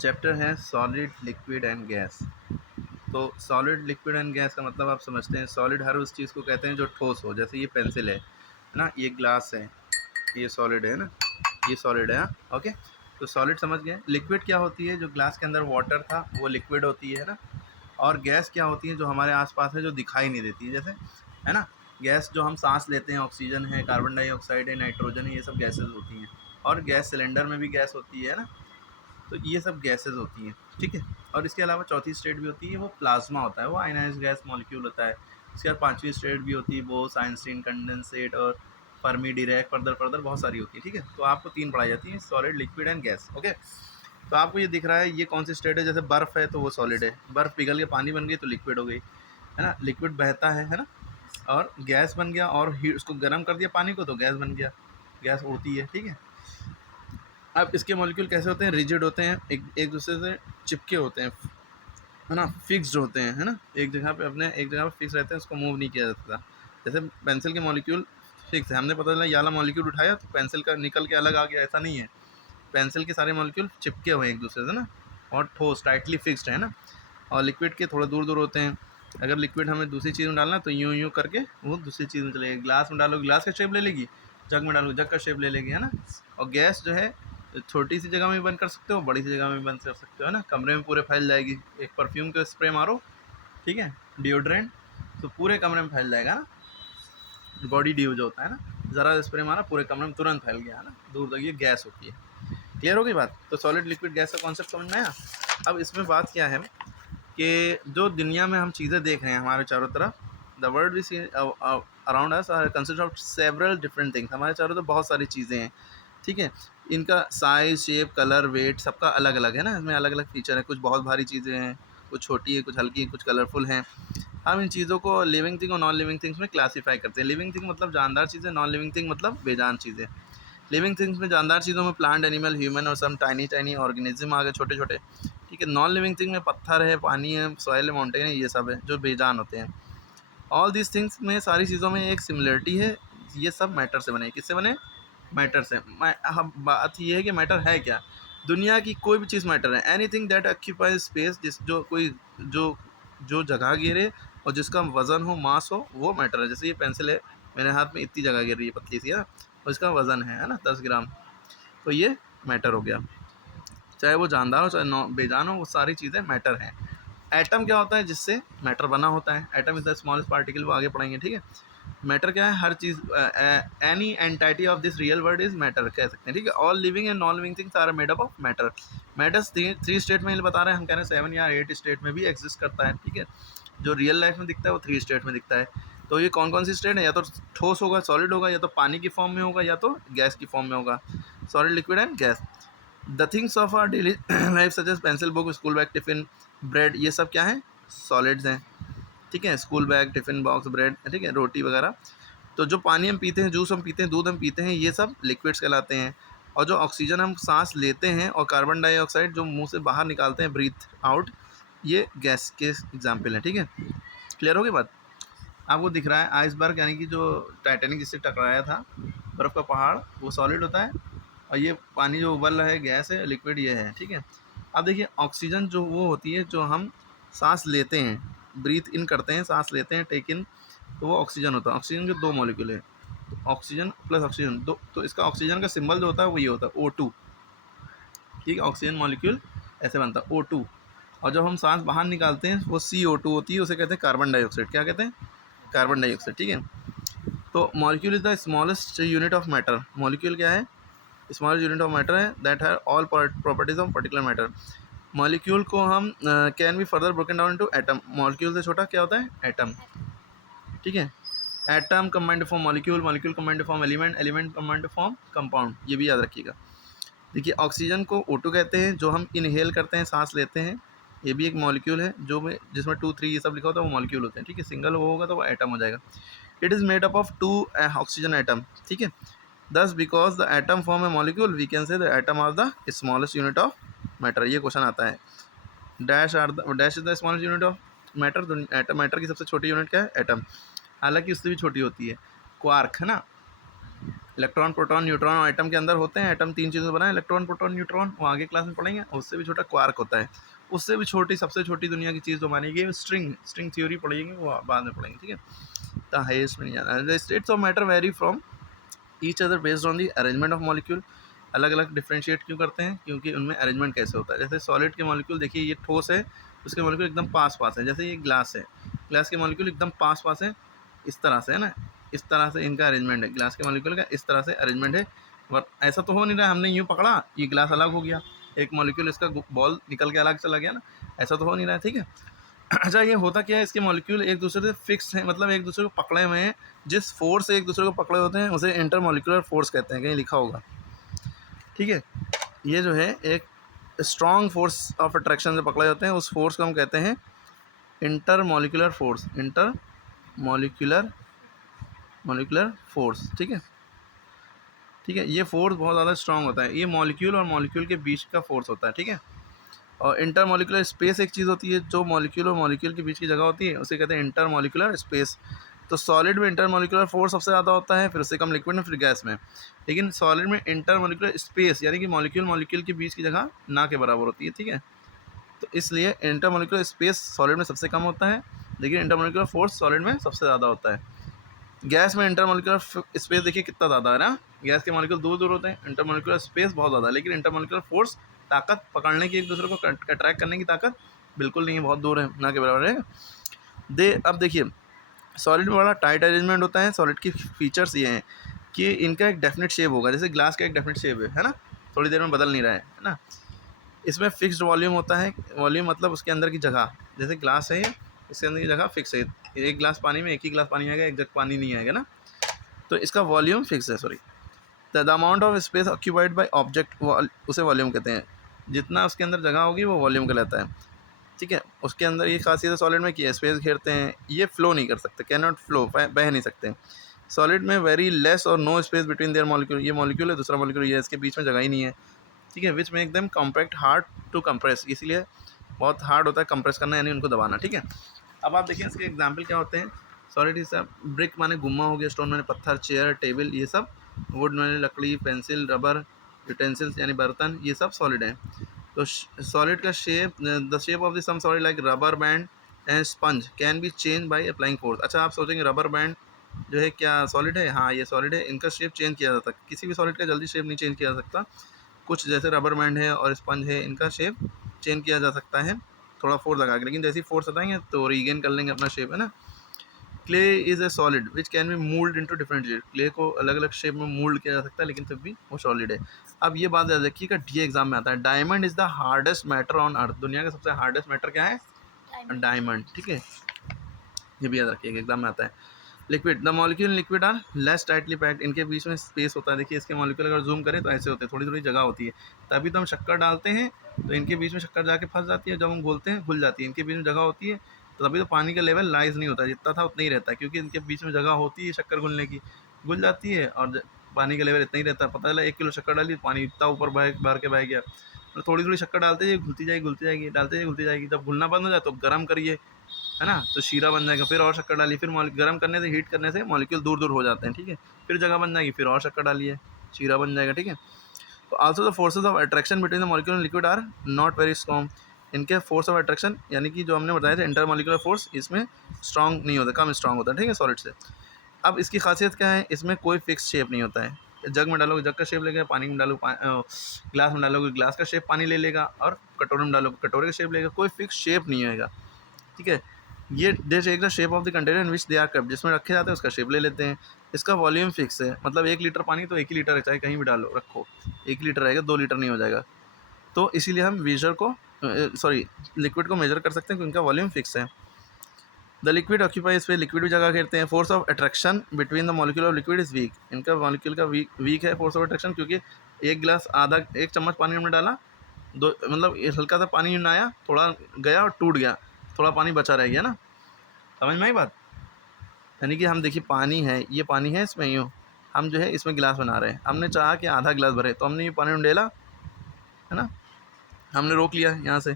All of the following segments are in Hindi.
चैप्टर है सॉलिड, लिक्विड एंड गैस। तो सॉलिड, लिक्विड एंड गैस का मतलब आप समझते हैं, सॉलिड हर उस चीज़ को कहते हैं जो ठोस हो। जैसे ये पेंसिल है ना, ये ग्लास है, ये सॉलिड है ना, ये सॉलिड है, हाँ, ओके। तो सॉलिड समझ गए। लिक्विड क्या होती है? जो ग्लास के अंदर वाटर था वो लिक्विड होती है ना। और गैस क्या होती है? जो हमारे आसपास है, जो दिखाई नहीं देती है, जैसे, है ना। गैस जो हम सांस लेते हैं, ऑक्सीजन है, कार्बन डाइऑक्साइड है, नाइट्रोजन है, ये सब गैसेज होती हैं। और गैस सिलेंडर में भी गैस होती है ना। तो ये सब गैसेज होती हैं, ठीक है। और इसके अलावा चौथी स्टेट भी होती है, वो प्लाज्मा होता है, वो आयनाइज्ड गैस मॉलिक्यूल होता है। इसके बाद पांचवी स्टेट भी होती है, वो आइंस्टीन, कंडेंसेट और फर्मी, डिरैक, फर्दर फर्दर बहुत सारी होती है, ठीक है। तो आपको तीन पढ़ाई जाती है, solid, liquid and gas, okay. तो आपको ये दिख रहा है, ये कौन सी स्टेट है? जैसे बर्फ़ है तो वो सॉलिड है, बर्फ़ पिघल के पानी बन गई तो लिक्विड हो गई, है ना। लिक्विड बहता है ना। और गैस बन गया, और हीट, उसको गर्म कर दिया पानी को तो गैस बन गया, गैस उड़ती है, ठीक है। अब इसके मॉलिक्यूल कैसे होते हैं? रिजिड होते हैं, एक दूसरे से चिपके होते हैं, है ना, फिक्स्ड होते हैं, है ना। एक जगह पे अपने एक जगह पे फिक्स रहते हैं, उसको मूव नहीं किया जाता। जैसे पेंसिल के मॉलिक्यूल फिक्स है, हमने पता चला ये वाला मॉलिक्यूल उठाया तो पेंसिल का निकल के अलग आ गया, ऐसा नहीं है। पेंसिल के सारे मॉलिक्यूल चिपके हुए हैं एक दूसरे से ना, और ठोस, टाइटली फिक्स्ड है ना। और लिक्विड के थोड़ा दूर दूर होते हैं। अगर लिक्विड हमें दूसरी चीज़ में डालना है तो यूँ यूँ करके वो दूसरी चीज़ में चलेगी। ग्लास में डालो, ग्लास का शेप ले लेगी। जग में डालो, जग का शेप ले लेगी, है ना। और गैस जो है, छोटी सी जगह में भी बंद कर सकते हो, बड़ी सी जगह में भी बंद कर सकते हो, है ना। कमरे में पूरे फैल जाएगी। एक परफ्यूम का स्प्रे मारो, ठीक है, डिओड्रेंट, तो पूरे कमरे में फैल जाएगा ना। बॉडी ड्यू जो होता है ना, ज़रा स्प्रे मारा पूरे कमरे में तुरंत फैल गया, है ना, दूर तक। ये गैस होती है। क्लियर हो गई बात? तो सॉलिड, लिक्विड, गैस का कॉन्सेप्ट समझ में आया। अब इसमें बात क्या है कि जो दुनिया में हम चीज़ें देख रहे हैं हमारे चारों तरफ, the world we see around us are consist of several different things. हमारे चारों तरफ बहुत सारी चीज़ें हैं, ठीक है। इनका साइज़, शेप, कलर, वेट सबका अलग अलग है ना। इसमें अलग अलग फीचर है। कुछ बहुत भारी चीज़ें हैं, कुछ छोटी है, कुछ हल्की है, कुछ कलरफुल हैं। हम इन चीज़ों को लिविंग थिंग और नॉन लिविंग थिंग्स में क्लासीफाई करते हैं। लिविंग थिंग मतलब जानदार चीज़ें, नॉन लिविंग थिंग मतलब बेजान चीज़ें। लिविंग थिंग्स में जानदार चीज़ों में प्लांट, एनिमल, ह्यूमन और सम टाइनी टाइनी ऑर्गेनिज्म आ गए, छोटे छोटे, ठीक है। नॉन लिविंग थिंग में पत्थर है, पानी है, सॉइल है, माउंटेन है, ये सब है जो बेजान होते हैं। ऑल दिस थिंग्स में, सारी चीज़ों में एक सिमिलरिटी है, ये सब मैटर से बने। किससे बने? मैटर से। हम बात ये है कि मैटर है क्या? दुनिया की कोई भी चीज़ मैटर है। एनीथिंग दैट ऑक्यूपाई स्पेस, जिस जो कोई जो जो जगह घेरे और जिसका वज़न हो, मास हो, वो मैटर है। जैसे ये पेंसिल है, मेरे हाथ में इतनी जगह घेर रही है, पतली सी है, और इसका वज़न है ना 10 ग्राम, तो ये मैटर हो गया। चाहे वो जानदार हो, चाहे बेजान हो, वो सारी चीज़ें मैटर हैं। एटम क्या होता है? जिससे मैटर बना होता है। Atom is the smallest particle, वो आगे पढ़ेंगे, ठीक है। मैटर क्या है? हर चीज़, any entity of this real world is matter कह सकते हैं, ठीक है। All living and non living things are made up of matter. Matters three state में बता रहे हैं, हम कह रहे हैं 7 या 8 स्टेट में भी एग्जिस्ट करता है, ठीक है। जो रियल लाइफ में दिखता है वो 3 स्टेट में दिखता है। तो ये कौन कौन सी स्टेट है? या तो ठोस होगा, सॉलिड होगा, या तो पानी की फॉर्म में होगा, या तो गैस की फॉर्म में होगा। Solid, liquid and gas. The things of our daily life such as pencil, book, school bag, tiffin, bread, ये सब क्या है? सॉलिड्स हैं, ठीक है। School bag, tiffin box, bread, ठीक है, रोटी वगैरह। तो जो पानी हम पीते हैं, जूस हम पीते हैं, दूध हम पीते हैं, ये सब लिक्विड्स कहलाते हैं। और जो ऑक्सीजन हम सांस लेते हैं और कार्बन डाइऑक्साइड जो मुंह से बाहर निकालते हैं, ब्रीथ आउट, ये गैस के एग्जाम्पल हैं, ठीक है। क्लियर हो गई बात? आपको दिख रहा है आइसबर्ग, यानी कि जो टाइटैनिक जिससे टकराया था, बर्फ़ का पहाड़, वो सॉलिड होता है। और ये पानी जो उबल रहा है, गैस है, लिक्विड ये है, ठीक है। अब देखिए, ऑक्सीजन जो वो होती है जो हम सांस लेते हैं, ब्रीथ इन करते हैं, सांस लेते हैं, टेक इन, तो वो ऑक्सीजन होता है। ऑक्सीजन के दो मॉलिक्यूल है, तो ऑक्सीजन प्लस ऑक्सीजन दो, तो इसका ऑक्सीजन का सिंबल जो होता है वो ये होता है O2, ठीक है। ऑक्सीजन मॉलिक्यूल ऐसे बनता है O2। और जब हम सांस बाहर निकालते हैं वो CO2 होती है, उसे कहते हैं कार्बन डाइऑक्साइड। क्या कहते हैं? कार्बन डाइऑक्साइड, ठीक है। तो molecule is the smallest unit of matter. Molecule क्या है? स्मॉलेस्ट यूनिट ऑफ मैटर है, दैट है all properties of particular matter. Molecule को हम can be further broken down into atom. Molecule से छोटा क्या होता है? एटम, ठीक है। Atom combined form molecule, molecule combined form element, element combined form compound, ये भी याद रखिएगा। देखिए, ऑक्सीजन को O2 कहते हैं, जो हम इनहेल करते हैं, सांस लेते हैं, ये भी एक मॉलिक्यूल है। जो में जिसमें 2, 3 ये सब लिखा होता है वो मॉलिक्यूल होते हैं, ठीक है। सिंगल वो होगा तो वो एटम हो जाएगा। It is made up of 2 oxygen atom, ठीक है। Thus because the atom form a molecule we can say the atom are the smallest unit of matter. ये क्वेश्चन आता है। Dash is the smallest unit of matter. Atom, matter की सबसे छोटी यूनिट क्या है? एटम। हालांकि उससे भी छोटी होती है, क्वार्क, है ना। इलेक्ट्रॉन, प्रोटॉन, न्यूट्रॉन और एटम के अंदर होते हैं। एटम 3 चीज़ों से बना है, इलेक्ट्रॉन, प्रोटॉन, न्यूट्रॉन, वो आगे क्लास में पढ़ेंगे। उससे भी छोटा क्वार्क होता है। उससे भी छोटी, सबसे छोटी दुनिया की चीज़ जो मानी गई स्ट्रिंग थ्योरी पढ़ेंगे, वो बाद में पढ़ेंगे, ठीक है। तो हाईएस्ट में नहीं जाना। The states of matter very from each other based on the arrangement of molecule. अलग अलग डिफ्रेंशिएट क्यों करते हैं? क्योंकि उनमें अरेंजमेंट कैसे होता है। जैसे सॉलिड के मॉलिक्यूल देखिए, ये ठोस है, उसके मॉलिक्यूल एकदम पास पास है। जैसे ये ग्लास है, ग्लास के मॉलिक्यूल एकदम पास पास है, इस तरह से है ना, इस तरह से इनका अरेंजमेंट है। ग्लास के मॉलिक्यूल का इस तरह से अरेंजमेंट है। और ऐसा तो हो नहीं रहा हमने यूँ पकड़ा, ये ग्लास अलग हो गया, एक मॉलिक्यूल इसका बॉल निकल के अलग चला गया ना, ऐसा तो हो नहीं रहा है, ठीक है। अच्छा, ये होता क्या है, इसके मॉलिक्यूल एक दूसरे से फिक्स हैं, मतलब एक दूसरे को पकड़े हुए हैं। जिस फोर्स से एक दूसरे को पकड़े होते हैं उसे इंटरमॉलिक्यूलर फोर्स कहते हैं, कहीं लिखा होगा, ठीक है। ये जो है एक स्ट्रॉन्ग फोर्स ऑफ अट्रैक्शन से पकड़े होते हैं, उस फोर्स को हम कहते हैं इंटरमॉलिक्यूलर फोर्स, मॉलिक्यूलर फोर्स, ठीक है, ठीक है। ये फोर्स बहुत ज़्यादा स्ट्रॉन्ग होता है, ये मॉलिक्यूल और मॉलिक्यूल के बीच का फोर्स होता है, ठीक है। और इंटरमॉलिक्यूलर स्पेस एक चीज़ होती है, जो मॉलिक्यूल और मॉलिक्यूल के बीच की जगह होती है, उसे कहते हैं इंटरमॉलिक्यूलर स्पेस। तो सॉलिड में इंटरमॉलिक्यूलर फोर्स सबसे ज़्यादा होता है, फिर उससे कम लिक्विड में, फिर गैस में। लेकिन सॉलिड में इंटरमॉलिक्यूलर स्पेस यानी कि मॉलिक्यूल के बीच की जगह ना के बराबर होती है, ठीक है। तो इसलिए इंटरमॉलिक्यूलर स्पेस सॉलिड में सबसे कम होता है, लेकिन इंटरमॉलिक्यूलर फोर्स सॉलिड में सबसे ज़्यादा होता है। गैस में इंटरमॉलिक्यूलर स्पेस देखिए कितना ज़्यादा है ना, गैस के मॉलिक्यूल दूर दूर होते हैं, इंटरमॉलिक्यूलर स्पेस बहुत ज़्यादा है, लेकिन इंटरमॉलिक्यूलर फोर्स, ताकत पकड़ने की, एक दूसरे को अट्रैक्ट करने की ताकत बिल्कुल नहीं है, बहुत दूर है, ना के बराबर है। अब देखिए, सॉलिड में बड़ा टाइट अरेंजमेंट होता है। सॉलिड की फीचर्स ये हैं कि इनका एक डेफिनेट शेप होगा, जैसे ग्लास का एक डेफिनेट शेप है ना, थोड़ी देर में बदल नहीं रहा है ना। इसमें फिक्स्ड वॉल्यूम होता है, वॉल्यूम मतलब उसके अंदर की जगह, जैसे ग्लास है, इसके अंदर की जगह फिक्स है। एक गिलास पानी में एक ही गिलास पानी आएगा, एक जग पानी नहीं आएगा ना, तो इसका वॉल्यूम फिक्स है, sorry. The amount of space occupied by object, उसे वॉल्यूम कहते हैं। जितना उसके अंदर जगह होगी वो वॉल्यूम कहलाता है, ठीक है। उसके अंदर ये खासियत है सॉलिड में कि स्पेस घेरते हैं, ये फ्लो नहीं कर सकते, कैन नॉट फ्लो, बह नहीं सकते। सॉलिड में वेरी लेस और no space between their molecule, ये मॉलिक्यूल है, दूसरा मॉलिक्यूल ये है, इसके बीच में जगह ही नहीं है, ठीक है। विच में एकदम कॉम्पैक्ट हार्ड टू कंप्रेस, इसलिए बहुत हार्ड होता है कंप्रेस करना, यानी उनको दबाना, ठीक है। अब आप देखिए इसके एग्जाम्पल क्या होते हैं। सॉलिड इस ब्रिक माने गुम्मा हो गया, स्टोन माने पत्थर, चेयर, टेबल, ये सब। वुड माने लकड़ी, पेंसिल, रबर, यूटेंसिल्स यानी बर्तन, ये सब सॉलिड हैं। तो सॉलिड का shape, the shape of the some solid like rubber band and sponge can be change by applying force. अच्छा, आप सोचेंगे रबर बैंड जो है क्या सॉलिड है? हाँ, ये सॉलिड है। इनका शेप चेंज किया जा सकता है, किसी भी सॉलिड का जल्दी शेप नहीं चेंज किया जा सकता। कुछ जैसे रबर बैंड है और स्पंज है, इनका शेप चेंज किया जा सकता है थोड़ा फोर्स लगा के, लेकिन जैसे ही फोर्स हटाएंगे तो रीगेन कर लेंगे अपना शेप, है ना। Clay is a solid which can be moulded into different shape. Clay को अलग अलग शेप में मूल्ड किया जा सकता है, लेकिन तब भी वो सॉलिड है। अब ये बात याद रखिएगा, डी एग्जाम में आता है, diamond is the hardest matter on earth. दुनिया का सबसे हार्डेस्ट मैटर क्या है? डायमंड, ठीक है, ये भी याद रखिएगा, एग्जाम में आता है। Liquid, the molecule liquid are less tightly packed, इनके बीच में स्पेस होता है। देखिए इसके मॉलिक्यूल अगर जूम करें तो ऐसे होते हैं, थोड़ी थोड़ी जगह होती है, तभी तो हम शक्कर डालते हैं तो इनके बीच में शक्कर जाके फंस जाती है, जब हम घोलते हैं घुल जाती है, इनके बीच में जगह होती है, तो तभी तो पानी का लेवल राइज नहीं होता, जितना था उतना ही रहता है, क्योंकि इनके बीच में जगह होती है शक्कर घुलने की, घुल जाती है, और पानी का लेवल इतना ही रहता है। पता चला 1 किलो शक्कर डाली, पानी इतना ऊपर भर के बह गया। तो थोड़ी थोड़ी शक्कर डालते जाइए, घुलती जाएगी, डालते जाइए, घुलती जाएगी। जब घुलना बंद हो जाए तो गर्म करिए, है ना, तो शीरा बन जाएगा। फिर और शक्कर डालिए, फिर गर्म करने से, हीट करने से मॉलिक्यूल दूर दूर हो जाते हैं, ठीक है। फिर जगह बन जाएगी, फिर और शक्कर डालिए, शीरा बन जाएगा, ठीक है। तो also the forces of attraction between the molecule and liquid are not very strong. इनके फोर्स ऑफ अट्रैक्शन यानी कि जो हमने बताया था इंटरमॉलिक्यूलर फोर्स, इसमें स्ट्रॉन्ग नहीं होता, कम स्ट्रॉन्ग होता है, ठीक है, सॉलिड से। अब इसकी खासियत क्या है, इसमें कोई फिक्स शेप नहीं होता है। जग में डालोगे जग का शेप लेगा, पानी में डालो ग्लास में डालोगे ग्लास का शेप पानी ले लेगा, और कटोरे में डालोगे कटोरे का शेप लेगा, कोई फिक्स शेप नहीं होगा, ठीक है। ये they take the shape of the container in which they are kept, जिसमें रखे जाते हैं उसका शेप ले लेते हैं। इसका वॉल्यूम फिक्स है, मतलब 1 लीटर पानी तो 1 ही लीटर है, चाहे कहीं भी डालो रखो 1 लीटर रहेगा, 2 लीटर नहीं हो जाएगा। तो इसीलिए हम वीजर को लिक्विड को मेजर कर सकते हैं, क्योंकि इनका वॉल्यूम फिक्स है। The liquid occupy space, liquid भी जगह घेरते हैं। Force of attraction between the molecule of liquid is weak, इनका मॉलिक्यूल का वीक है फोर्स ऑफ अट्रैक्शन, क्योंकि एक चम्मच पानी हमने डाला, दो मतलब हल्का सा पानी में आया, थोड़ा गया और टूट गया, थोड़ा पानी बचा रह गया ना, समझ में आई बात। यानी कि हम देखिए पानी है, ये पानी है, इसमें यूँ हम जो है इसमें गिलास बना रहे हैं, हमने चाहा कि आधा गिलास भरे, तो हमने ये पानी में डाला, है ना, हमने रोक लिया, यहाँ से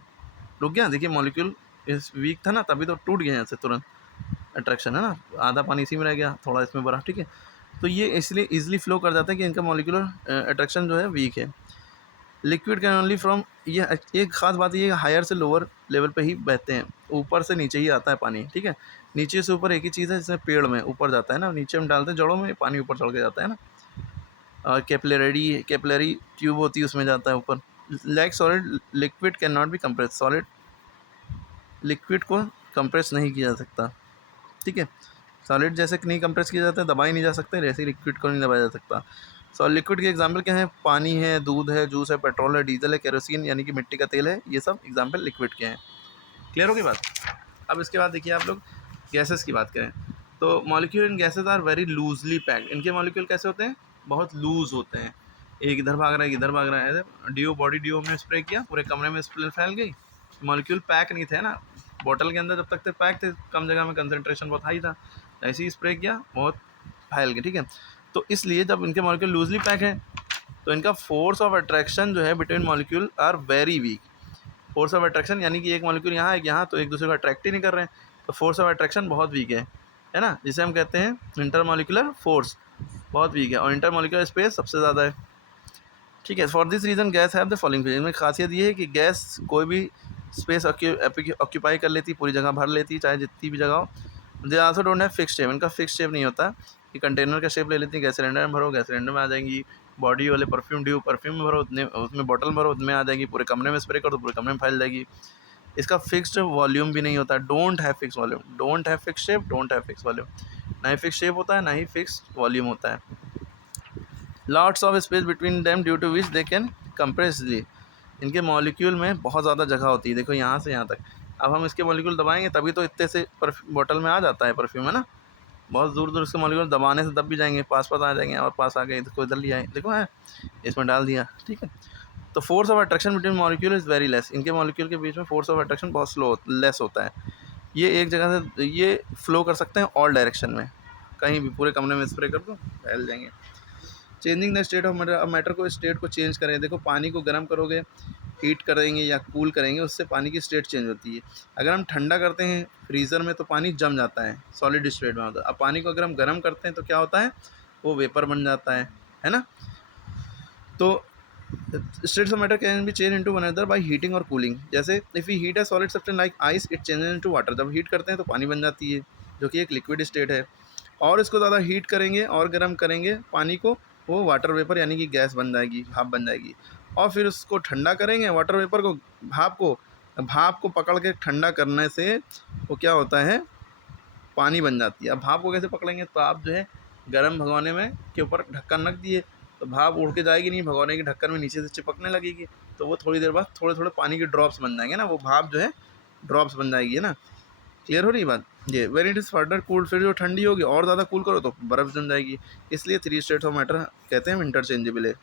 रुक गया। देखिए मॉलिक्यूल इस वीक था ना, तभी तो टूट गया यहाँ से तुरंत, अट्रैक्शन है ना, आधा पानी इसी में रह गया, थोड़ा इसमें भरा, ठीक है। तो ये इसलिए ईजिली फ्लो कर जाता है कि इनका मॉलिक्यूलर अट्रैक्शन जो है वीक है। लिक्विड कैन ओनली फ्रॉम, ये एक ख़ास बात ये है, हायर से लोअर लेवल पे ही बहते हैं, ऊपर से नीचे ही आता है पानी, ठीक है। नीचे से ऊपर एक ही चीज़ है, जिसमें पेड़ में ऊपर जाता है ना, नीचे हम डालते हैं जड़ों में, पानी ऊपर चढ़ के जाता है ना। और कैपिलरी ट्यूब होती है, उसमें जाता है ऊपर। Like solid liquid can not B compress, solid liquid को कंप्रेस नहीं किया जा सकता, ठीक है। सॉलिड जैसे कि नहीं कंप्रेस किया जाता है, दबाई नहीं जा सकते, वैसे ही लिक्विड को नहीं दबाया जा सकता। सॉलिड लिक्विड के एग्जांपल क्या है? पानी है, दूध है, जूस है, पेट्रोल है, डीजल है, केरोसिन यानी कि मिट्टी का तेल है, ये सब एग्जांपल लिक्विड के हैं। क्लियर होगी बात? अब इसके बाद देखिए आप लोग गैसेस की बात करें तो molecule in gases are very loosely packed. इनके मॉलिक्यूल कैसे होते हैं? बहुत लूज होते हैं। एक इधर भाग रहा है, एक इधर भाग रहा है। डिओ बॉडी डिओ में स्प्रे किया, पूरे कमरे में स्प्रे फैल गई। मॉलिक्यूल पैक नहीं थे ना बॉटल के अंदर, जब तक थे पैक थे, कम जगह में कंसनट्रेशन बहुत हाई था, ऐसे ही स्प्रे किया, बहुत फैल गए, ठीक है। तो इसलिए जब इनके मॉलिक्यूल लूजली पैक है तो इनका फोर्स ऑफ अट्रैक्शन जो है between molecule are very weak. Force of attraction यानी कि एक मॉलिक्यूल यहाँ है यहाँ, तो एक दूसरे को अट्रैक्ट ही नहीं कर रहे हैं, तो फोर्स ऑफ अट्रैक्शन बहुत वीक है ना, जिसे हम कहते हैं इंटरमॉलिक्यूलर फोर्स, बहुत वीक है। और इंटरमॉलिक्यूलर स्पेस सबसे ज़्यादा है, ठीक है। For this reason guys have the following features. इनमें खासियत ये है कि गैस कोई भी स्पेस ऑक्यूपाई कर लेती, पूरी जगह भर लेती, चाहे जितनी भी जगह हो। They also don't have fix shape, इनका फिक्स शेप नहीं होता कि कंटेनर का शेप ले लेती है, गैस सिलेंडर में भरो, गैस सिलेंडर में आ जाएंगी। बॉडी वाले परफ्यूम ड्यू परफ्यूम में भरो, उतने उसमें बॉटल भरो, उतने आ जाएगी। पूरे कमरे में स्प्रे करो तो पूरे कमरे में फैल जाएगी। इसका फिक्स्ड वॉल्यूम भी नहीं होता, don't have fix volume, don't have fix shape, don't have fix volume. ना ही फिक्स शेप होता है, ना ही फिक्स वॉल्यूम होता है। Lots of space between them due to which they can compress easily. इनके मॉलिक्यूल में बहुत ज़्यादा जगह होती है, देखो यहाँ से यहाँ तक। अब हम इसके मॉलिक्यूल दबाएंगे तभी तो इतने से बॉटल में आ जाता है परफ्यूम, है ना। बहुत दूर दूर इसके मॉलिक्यूल दबाने से दब भी जाएंगे, पास पास आ जाएंगे, और पास आ गए इसको इधर लिया है, देखो है इसमें डाल दिया, ठीक है। तो force of attraction between molecule is very less. इनके मॉलिक्यूल के बीच में फोर्स ऑफ अट्रैक्शन बहुत लेस होता है। ये एक जगह से ये फ्लो कर सकते हैं ऑल डायरेक्शन में, कहीं भी पूरे कमरे में स्प्रे कर दो, फैल जाएंगे। Changing the state of matter, अब मैटर को स्टेट को चेंज करें। देखो पानी को गर्म करोगे, हीट करेंगे या कूल करेंगे, उससे पानी की स्टेट चेंज होती है। अगर हम ठंडा करते हैं फ्रीज़र में तो पानी जम जाता है, सॉलिड स्टेट में होता है। अब पानी को अगर हम गर्म करते हैं तो क्या होता है? वो वेपर बन जाता है ना। तो states of matter can be change into one another by heating और कूलिंग। जैसे if you heat a solid substance like ice, it changes into water. जब हीट करते हैं तो पानी बन जाती है, जो कि एक लिक्विड स्टेट है। और इसको ज़्यादा हीट करेंगे और गर्म करेंगे पानी को, वो वाटर वेपर यानी कि गैस बन जाएगी, भाप बन जाएगी। और फिर उसको ठंडा करेंगे, वाटर वेपर को, भाप को पकड़ के ठंडा करने से वो क्या होता है? पानी बन जाती है। अब भाप को कैसे पकड़ेंगे? तो आप जो है गर्म भगोने में के ऊपर ढक्कन रख दिए, तो भाप उड़ के जाएगी नहीं, भगोने के ढक्कन में नीचे से चिपकने लगेगी, तो वो थोड़ी देर बाद थोड़े थोड़े पानी के ड्रॉप्स बन जाएंगे ना, वो भाप जो है ड्रॉप्स बन जाएगी, है ना। क्लियर हो रही बात? ये when it is further cooled, फिर जो ठंडी होगी और ज़्यादा कूल करो तो बर्फ़ जम जाएगी। इसलिए थ्री स्टेट्स ऑफ मैटर कहते हैं इंटरचेंजेबल है।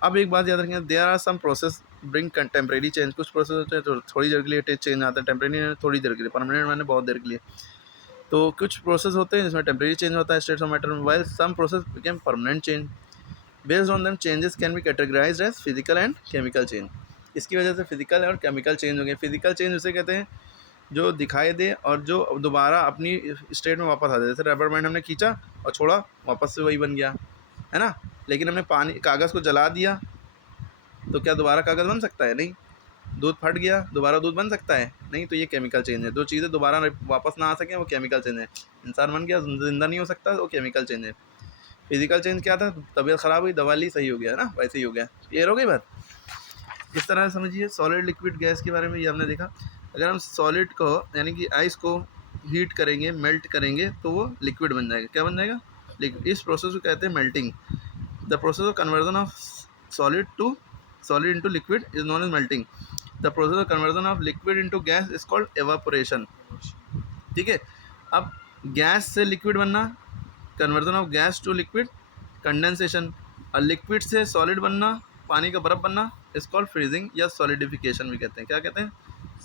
अब एक बात याद रखेंगे, there are some process bring temporary change. कुछ प्रोसेस होते हैं तो थोड़ी देर के लिए टेस्ट चेंज आता है, टेम्परेरी थोड़ी देर के लिए, परमानेंट मैंने बहुत देर के लिए। तो कुछ प्रोसेस होते हैं जिसमें टेम्परेरी चेंज होता है स्टेट्स ऑफ मैटर में, while some process became permanent change. Based on them changes can be categorized as physical and chemical change. इसकी वजह से फिजिकल और केमिकल चेंज हो गए। फिजिकल चेंज उसे कहते हैं जो दिखाई दे और जो दोबारा अपनी स्टेट में वापस आ जाए। जैसे रबर बैंड हमने खींचा और छोड़ा, वापस से वही बन गया, है ना। लेकिन हमने कागज़ को जला दिया तो क्या दोबारा कागज़ बन सकता है? नहीं। दूध फट गया, दोबारा दूध बन सकता है? नहीं। तो ये केमिकल चेंज है। जो चीज़ें दोबारा वापस ना आ सकें वो केमिकल चेंज है। इंसान बन गया, ज़िंदा नहीं हो सकता, वो केमिकल चेंज है। फिजिकल चेंज क्या था? तबीयत ख़राब हुई, दवा ली, सही हो गया ना, वैसे ही हो गया। क्लियर हो गई बात? इस तरह से समझिए सॉलिड लिक्विड गैस के बारे में ये हमने देखा। अगर हम सॉलिड को यानी कि आइस को हीट करेंगे, मेल्ट करेंगे, तो वो लिक्विड बन जाएगा। क्या बन जाएगा? लिक्विड। इस प्रोसेस को कहते हैं melting. The process of conversion of solid into liquid is known as melting. The process of conversion of liquid into gas is called evaporation. ठीक है। अब गैस से लिक्विड बनना, conversion of gas to liquid, condensation. और लिक्विड से सॉलिड बनना, पानी का बर्फ़ बनना, इज कॉल्ड फ्रीजिंग या सॉलिडिफिकेशन भी कहते हैं। क्या कहते हैं?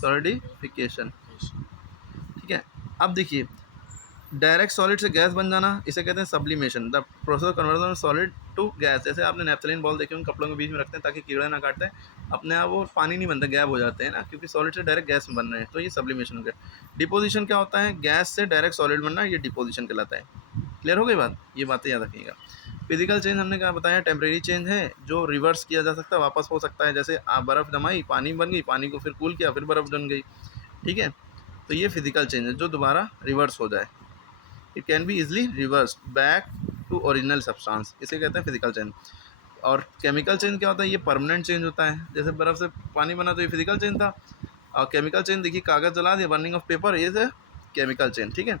सॉलिडिफिकेशन। ठीक है। अब देखिए डायरेक्ट सॉलिड से गैस बन जाना, इसे कहते हैं sublimation. The process of conversion of solid to gas. जैसे आपने नैप्थलीन बॉल देखे कपड़ों के बीच में रखते हैं ताकि कीड़े ना काटते हैं, अपने आप वो पानी नहीं बनता, गैप हो जाते हैं ना, क्योंकि सॉलिड से डायरेक्ट गैस बन रहे हैं, तो ये सब्लिमेशन हो गया। डिपोजिशन क्या होता है? गैस से डायरेक्ट सॉलिड बनना, ये डिपोजिशन कहलाता है। क्लियर हो गई बात, ये बातें याद रखिएगा। फिजिकल चेंज हमने क्या बताया, टेम्परेरी चेंज है जो रिवर्स किया जा सकता है, वापस हो सकता है। जैसे आप बर्फ़ जमाई, पानी बन गई, पानी को फिर कूल किया, फिर बर्फ़ बन गई, ठीक है। तो ये फिजिकल चेंज है जो दोबारा रिवर्स हो जाए। It can be easily reversed back to original substance, इसे कहते हैं फिजिकल चेंज। और केमिकल चेंज क्या होता है, ये परमानेंट चेंज होता है। जैसे बर्फ़ से पानी बना तो ये फिजिकल चेंज था। और केमिकल चेंज देखिए, कागज़ जला दिया, burning of paper, is a chemical change, ठीक है।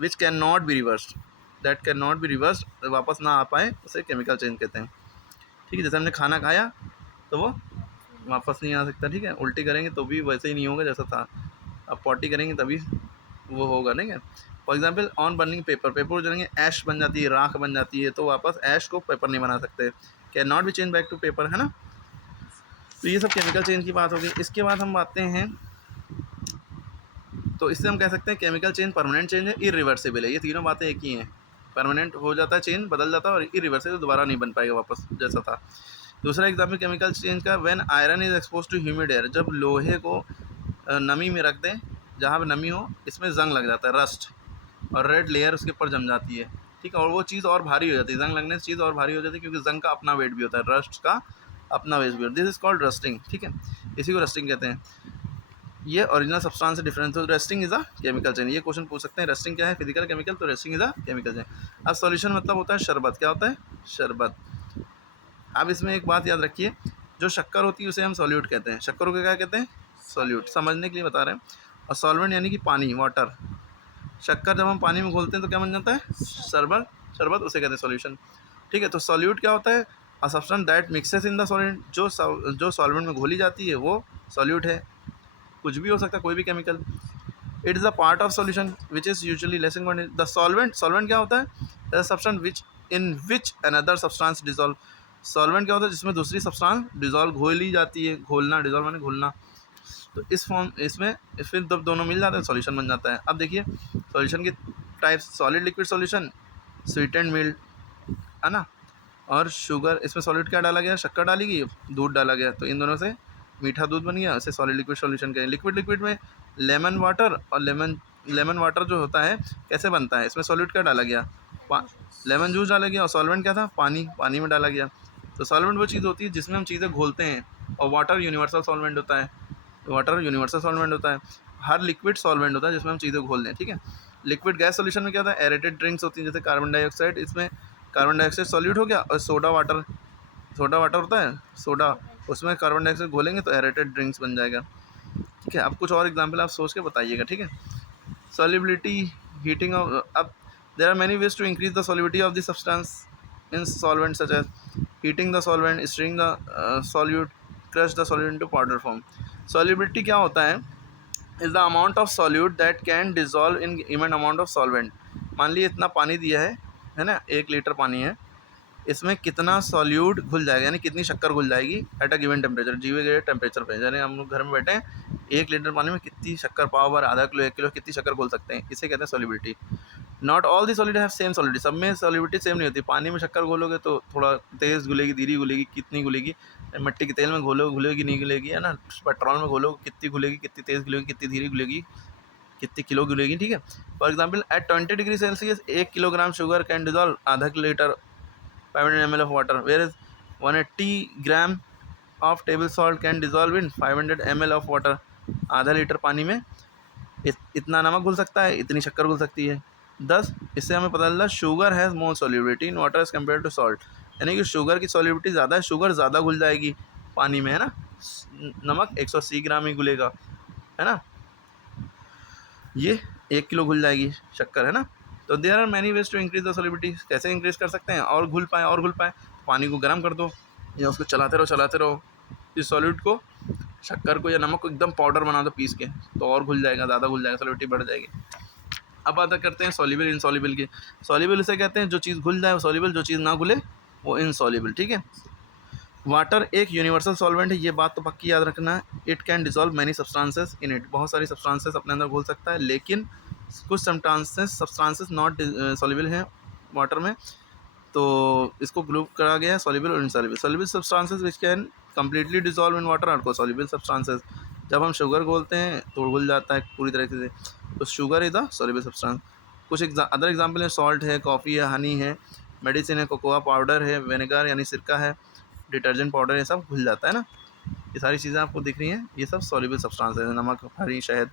Which can not be reversed, that can not be reversed, वापस ना आ पाए, उसे केमिकल चेंज कहते हैं, ठीक है। जैसे हमने खाना खाया तो वो वापस नहीं आ सकता, ठीक है। उल्टी करेंगे तो भी वैसे ही नहीं होगा जैसा था, अब पॉटी करेंगे तभी वो होगा, नहीं है। For example on burning paper, paper जलेंगे ऐश बन जाती है, राख बन जाती है, तो वापस ऐश को पेपर नहीं बना सकते, can not be change back to paper, है ना। तो ये सब केमिकल चेंज की बात होगी। इसके बाद हम आते हैं, तो इससे हम कह सकते हैं केमिकल चेंज परमानेंट चेंज है, इरिवर्सिबल है। ये तीनों बातें एक ही हैं, परमानेंट हो जाता है, चेंज बदल जाता है, और इरिवर्सिबल दोबारा नहीं बन पाएगा वापस जैसा था। दूसरा एग्जाम्पल केमिकल चेंज का, when iron is expose to humid air, जब लोहे को नमी में रख दें, जहाँ पे नमी हो, इसमें जंग लग जाता है, रस्ट, और रेड लेयर उसके ऊपर जम जाती है, ठीक है। और वो चीज़ और भारी हो जाती है, जंग लगने से चीज़ और भारी हो जाती है, क्योंकि जंग का अपना वेट भी होता है, रस्ट का अपना वेट भी होता है। दिस इज कॉल्ड रस्टिंग, ठीक है, इसी को रस्टिंग कहते हैं। ये ओरिजिनल सब्सटेंस से डिफरेंस, तो resting is a chemical change. ये क्वेश्चन पूछ सकते हैं, रेस्टिंग क्या है, फिजिकल केमिकल, तो resting is a chemical change. अब सॉल्यूशन मतलब होता है शरबत, क्या होता है, शरबत। अब इसमें एक बात याद रखिए, जो शक्कर होती है उसे हम सॉल्यूट कहते हैं, शक्कर को क्या कहते हैं, सॉल्यूट, समझने के लिए बता रहे हैं। और सॉल्वेंट यानी कि पानी, वाटर। शक्कर जब हम पानी में घोलते हैं तो क्या बन जाता है, शरबत, शरबत उसे कहते हैं सॉल्यूशन, ठीक है। तो सॉल्यूट क्या होता है, a substance that mixes in the solvent, जो सॉल्वेंट में घोली जाती है वो सॉल्यूट है, कुछ भी हो सकता है, कोई भी chemical. It is a part of solution which is usually less in quantity. The solvent, solvent क्या होता है, substance which in which another substance dissolve. Solvent क्या होता है, जिसमें दूसरी सब्सटेंस डिजॉल्व, घोली जाती है, घोलना, डिजॉल्व माने घोलना। तो इस फॉर्म, इसमें फिर जब दोनों मिल जाते हैं सॉल्यूशन बन जाता है। अब देखिए सॉल्यूशन के types, solid liquid solution, sweet and mild, है ना। और शुगर, इसमें सॉलिड क्या डाला गया, शक्कर डाली गई, दूध डाला गया, तो इन दोनों से मीठा दूध बन गया, इसे सॉलिड लिक्विड सॉल्यूशन कहें। लिक्विड लिक्विड में लेमन वाटर, और लेमन वाटर जो होता है कैसे बनता है, इसमें सॉलिड क्या डाला गया, लेमन जूस डाला गया, और सॉल्वेंट क्या था, पानी, पानी में डाला गया। तो सॉल्वेंट वो चीज़ होती है जिसमें हम चीज़ें घोलते हैं, और वाटर यूनिवर्सल सॉल्वेंट होता है, वाटर यूनिवर्सल सॉल्वेंट होता है। हर लिक्विड सॉल्वेंट होता है जिसमें हम चीज़ें घोल दें, ठीक है। लिक्विड गैस सॉल्यूशन में क्या होता है, एरेटेड ड्रिंक्स होती हैं, जैसे कार्बन डाइऑक्साइड, इसमें कार्बन डाइऑक्साइड सॉल्यूट हो गया, और सोडा वाटर, सोडा वाटर होता है, सोडा, उसमें कार्बन डाइऑक्साइड घोलेंगे तो एरेटेड ड्रिंक्स बन जाएगा, ठीक है। अब कुछ और एग्जाम्पल आप सोच के बताइएगा, ठीक है। सॉल्युबिलिटी, हीटिंग ऑफ, अब there are many ways to increase the solubility of the substance in solvent such as heating the solvent, stirring the solute, crush the solute into powder form. Solubility क्या होता है, is the amount of solute that can dissolve in even amount of solvent. मान लीजिए इतना पानी दिया है ना, 1 लीटर पानी है, इसमें कितना सॉल्यूट घुल जाएगा, यानी कितनी शक्कर घुल जाएगी एट अ गिवन टेम्परेचर, दिए गए टेम्परेचर पे। यानी हम लोग घर में बैठे हैं, 1 लीटर पानी में कितनी शक्कर, पाव भर, आधा किलो, 1 किलो, कितनी शक्कर घोल सकते हैं, इसे कहते हैं solubility. Not all the solid have same solidity, सब में सॉल्युबिलिटी सेम नहीं होती। पानी में शक्कर घोलोगे तो थोड़ा तेज़ घुलेगी, धीरे घुलेगी, कितनी घुलेगी। मिट्टी के तेल में घोलो, घुलेगी नहीं घुलेगी, है ना। पेट्रोल में घोलो, कितनी घुलेगी, कितनी तेज़ घुलेगी, कितनी धीरे घुलेगी, कितनी किलो घुलेगी, ठीक है। For example at 20 degree Celsius 1 kilogram sugar can dissolve आधा litre 500 ml of water, whereas 180 gram of table salt can dissolve in 500 ml of water। आधा लीटर पानी में इतना नमक घुल सकता है, इतनी शक्कर घुल सकती है। 10, इससे हमें पता चला sugar has more solubility in water as compare to salt, यानी कि शुगर की सॉल्युबिलिटी ज़्यादा है, शुगर ज़्यादा घुल जाएगी पानी में, है ना। नमक 180 ग्राम ही घुलेगा, है ना। ये 1 किलो घुल जाएगी शक्कर, है ना। तो there are many ways to increase the solubility, कैसे इंक्रीज कर सकते हैं, और घुल पाए, और घुल पाए, पानी को गर्म कर दो, या उसको चलाते रहो, इस सॉल्यूट को, शक्कर को या नमक को एकदम पाउडर बना दो पीस के, तो और घुल जाएगा, ज़्यादा घुल जाएगा, सॉल्युबिलिटी बढ़ जाएगी। अब बात करते हैं सॉल्युबल इनसॉल्युबल की। सॉल्युबल इसे कहते हैं जो चीज़ घुल जाए वो सॉल्युबल, जो चीज़ ना घुले वो इनसॉल्युबल, ठीक है। वाटर एक यूनिवर्सल सॉल्वेंट है, ये बात तो पक्की याद रखना है। It can dissolve many substances in it, बहुत सारी सब्सटेंसेस अपने अंदर घोल सकता है, लेकिन कुछ सब्सटेंसेस नॉट सॉल्युबल हैं वाटर में, तो इसको ग्रुप करा गया है सॉल्युबल और insoluble. Soluble substances which can completely dissolve in water are called soluble substances. जब हम शुगर घोलते हैं तो घुल जाता है पूरी तरीके से, तो sugar is the soluble substance. कुछ अदर एग्जाम्पल है, सॉल्ट है, कॉफ़ी है, हनी है, मेडिसिन है, कोकोआ पाउडर है, विनेगर यानी सिरका है, डिटर्जेंट पाउडर, ये सब घुल जाता है ना। ये सारी चीज़ें आपको दिख रही हैं, ये सब सॉल्युबल सब्सटेंस है, नमक, हरी शहद।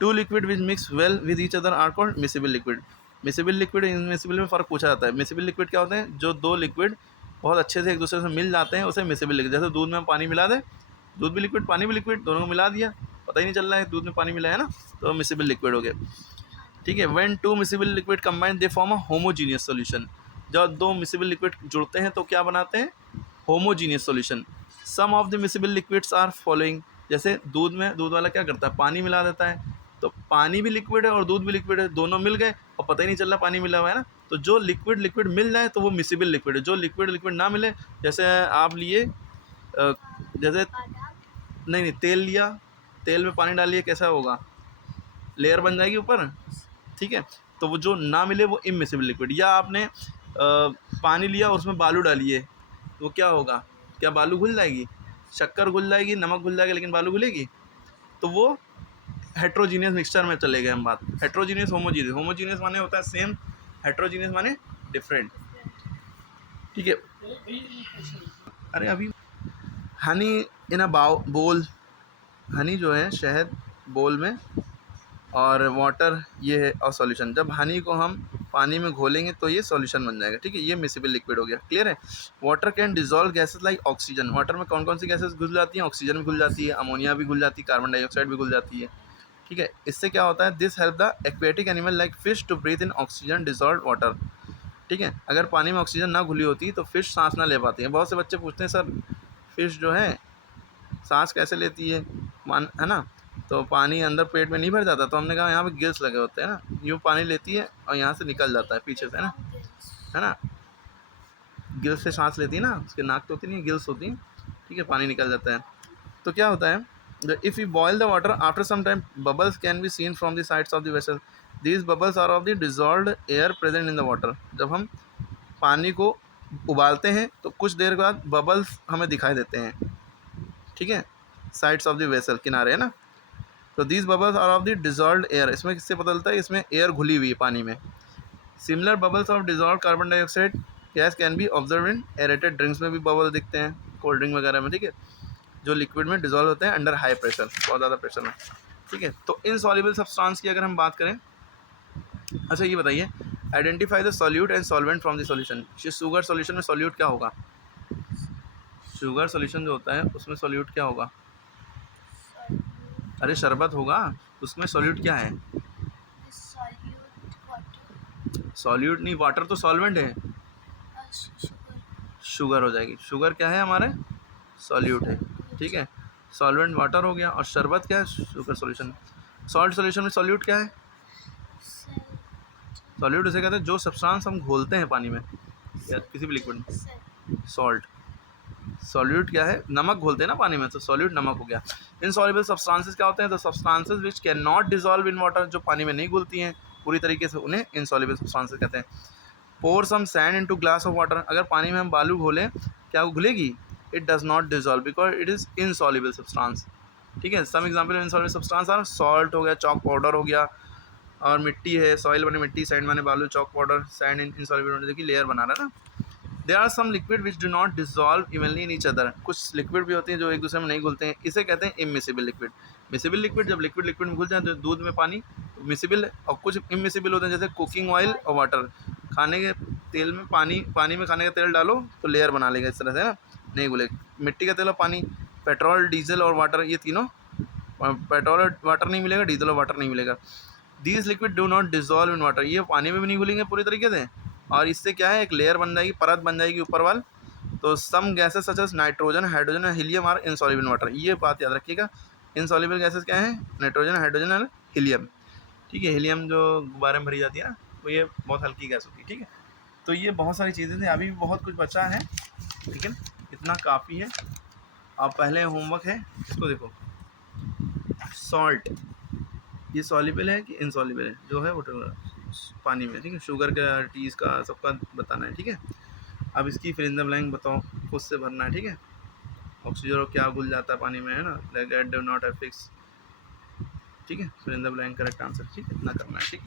Two liquid which mix well with each other are called miscible liquid. Miscible liquid immiscible में फ़र्क पूछा जाता है। मिसिबल लिक्विड क्या होते हैं? जो दो लिक्विड बहुत अच्छे से एक दूसरे से मिल जाते हैं उसे मिसिबल लिक्विड। जैसे दूध में हम पानी मिला दें, दूध भी लिक्विड पानी भी लिक्विड, दोनों को मिला दिया, पता ही नहीं चल रहा है दूध में पानी मिला है ना, तो मिसिबल लिक्विड हो गया। ठीक है, when two miscible liquid combine they form a homogeneous solution. जब दो मिसिबल लिक्विड जुड़ते हैं तो क्या बनाते हैं? Homogeneous solution. Some of the miscible liquids are following. जैसे दूध में दूध वाला क्या करता है? पानी मिला देता है, तो पानी भी लिक्विड है और दूध भी लिक्विड है, दोनों मिल गए और पता ही नहीं चल रहा पानी मिला हुआ है ना। तो जो लिक्विड लिक्विड मिल जाए तो वो मिसिबल लिक्विड है, जो लिक्विड लिक्विड ना मिले, जैसे आप लिए जैसे नहीं तेल लिया, तेल में पानी डालिए, कैसा होगा? लेयर बन जाएगी ऊपर, ठीक है। तो वो जो ना मिले वो इमिसिबल लिक्विड। या आपने पानी लिया और उसमें बालू डालिए, तो वो क्या होगा? क्या बालू घुल जाएगी? शक्कर घुल जाएगी, नमक घुल जाएगा, लेकिन बालू घुलेगी? तो वो हेट्रोजीनियस मिक्सचर में चले गए हम बात। Heterogeneous, homogeneous. होमोजीनियस माने होता है सेम, हेट्रोजीनियस माने डिफरेंट, ठीक है। अरे अभी हनी इन अ बोल, हनी जो है शहद बोल में, और वाटर ये है और सॉल्यूशन। जब हनी को हम पानी में घोलेंगे तो ये सॉल्यूशन बन जाएगा, ठीक है। ये मिसिबल लिक्विड हो गया, क्लियर है। Water can dissolve gases like oxygen. Water में कौन कौन सी गैसेस घुल जाती हैं? ऑक्सीजन भी घुल जाती है, अमोनिया भी घुल जाती है, कार्बन डाइऑक्साइड भी घुल जाती है, ठीक है। इससे क्या होता है? This help the aquatic animal like fish to breathe in oxygen dissolve water, ठीक है। अगर पानी में ऑक्सीजन ना घुली होती तो फिश सांस ना ले पाती है। बहुत से बच्चे पूछते हैं सर फिश जो है सांस कैसे लेती है, है ना। तो पानी अंदर पेट में नहीं भर जाता, तो हमने कहा यहाँ पे गिल्स लगे होते हैं ना, यूँ पानी लेती है और यहाँ से निकल जाता है पीछे से, है ना। गिल्स से सांस लेती है ना, उसके नाक तो होती नहीं, गिल्स होती हैं, ठीक है, पानी निकल जाता है। तो क्या होता है? If you boil the water after some time bubbles can be seen from the sides of the vessel. These bubbles are of the dissolved air present in the water. जब हम पानी को उबालते हैं तो कुछ देर बाद बबल्स हमें दिखाई देते हैं, ठीक है, साइड्स ऑफ द वेसल, किनारे, है ना। तो these bubbles are of the dissolved air. इसमें किससे पता चलता है? इसमें एयर घुली हुई है पानी में। Similar bubbles of dissolve carbon dioxide gas can be observe in aerated drinks में भी बबल दिखते हैं, कोल्ड ड्रिंक वगैरह में, ठीक है, जो लिक्विड में डिजॉल्व होते हैं अंडर हाई प्रेशर, बहुत ज़्यादा प्रेशर में, ठीक है। तो इनसॉल्युबल सब्सटेंस की अगर हम बात करें, अच्छा ये बताइए, identify the solute and solvent from the solution. Sugar solution में सॉल्यूट क्या होगा? शुगर सॉल्यूशन जो होता है उसमें सॉल्यूट क्या होगा? अरे शरबत होगा, उसमें सॉल्यूट क्या है? सॉल्यूट नहीं, वाटर तो सॉल्वेंट है, शुगर हो जाएगी। शुगर क्या है हमारे? सॉल्यूट है, ठीक है। सॉल्वेंट वाटर हो गया, और शरबत क्या है? Sugar solution. सॉल्ट सॉल्यूशन में सॉल्यूट क्या है? सॉल्यूट उसे कहते हैं जो सब्सटेंस हम घोलते हैं पानी में या किसी भी लिक्विड में, सॉल्ट। सॉल्यूट क्या है? नमक घोलते हैं ना पानी में, तो सॉल्यूट नमक हो गया। इनसॉल्युबल सब्सटेंसेस क्या होते हैं? तो substances which can not dissolve in water, जो पानी में नहीं घुलती हैं पूरी तरीके से, उन्हें इनसॉल्युबल सब्सटेंसेस कहते हैं। Pour some sand into glass of water. अगर पानी में हम बालू घोलें, क्या वो घुलेगी? It does not dissolve because it is insoluble substance, ठीक है। Some example of insoluble substance are salt हो गया, चॉक पाउडर हो गया, और मिट्टी है, सॉइल बने मिट्टी, सैंड माने बालू, चॉक पाउडर, सैंड इनसॉल्युबल देखिए लेयर बना रहा है ना। There are some liquid which do not dissolve evenly in each other. कुछ लिक्विड भी होते हैं जो एक दूसरे में नहीं घुलते हैं, इसे कहते हैं इमिसिबल लिक्विड। मिसिबल लिक्विड, जब लिक्विड लिक्विड में घुल जाए तो दूध में पानी मिसिबल, और कुछ इमिसिबल होते हैं जैसे कुकिंग ऑयल और वाटर। खाने के तेल में पानी में खाने का तेल डालो तो लेयर बना लेगा इस तरह से, ना, नहीं घुलेगा। मिट्टी का तेल और पानी, पेट्रोल, डीजल और वाटर, ये तीनों, पेट्रोल और वाटर नहीं मिलेगा, डीजल और वाटर नहीं मिलेगा। These liquid do not dissolve in water. ये पानी में भी नहीं घुलेंगे पूरी तरीके से, और इससे क्या है? एक लेयर बन जाएगी, परत बन जाएगी ऊपर वाल। तो some gases such as nitrogen, hydrogen और helium are insoluble in water. ये बात याद रखिएगा, इनसॉल्युबल गैसेस क्या है? नाइट्रोजन, हाइड्रोजन और हीलियम, ठीक है। हीलियम जो गुब्बारे में भरी जाती है ना, तो ये बहुत हल्की गैस होती है, ठीक है। तो ये बहुत सारी चीज़ें थी, अभी भी बहुत कुछ बचा है, लेकिन इतना काफ़ी है। अब पहले होमवर्क है, इसको देखो। सॉल्ट, ये सॉल्युबल है कि इनसॉल्युबल है? जो है वो पानी में, ठीक है। शुगर का, टीज़ का, सबका बताना है, ठीक है। अब इसकी फिल इन द ब्लैंक बताओ, खुद से भरना है, ठीक है। ऑक्सीजन क्या घुल जाता है पानी में, है ना, like that do not have fix, ठीक है। Fill in the blank correct answer, ठीक है, इतना करना है, ठीक है।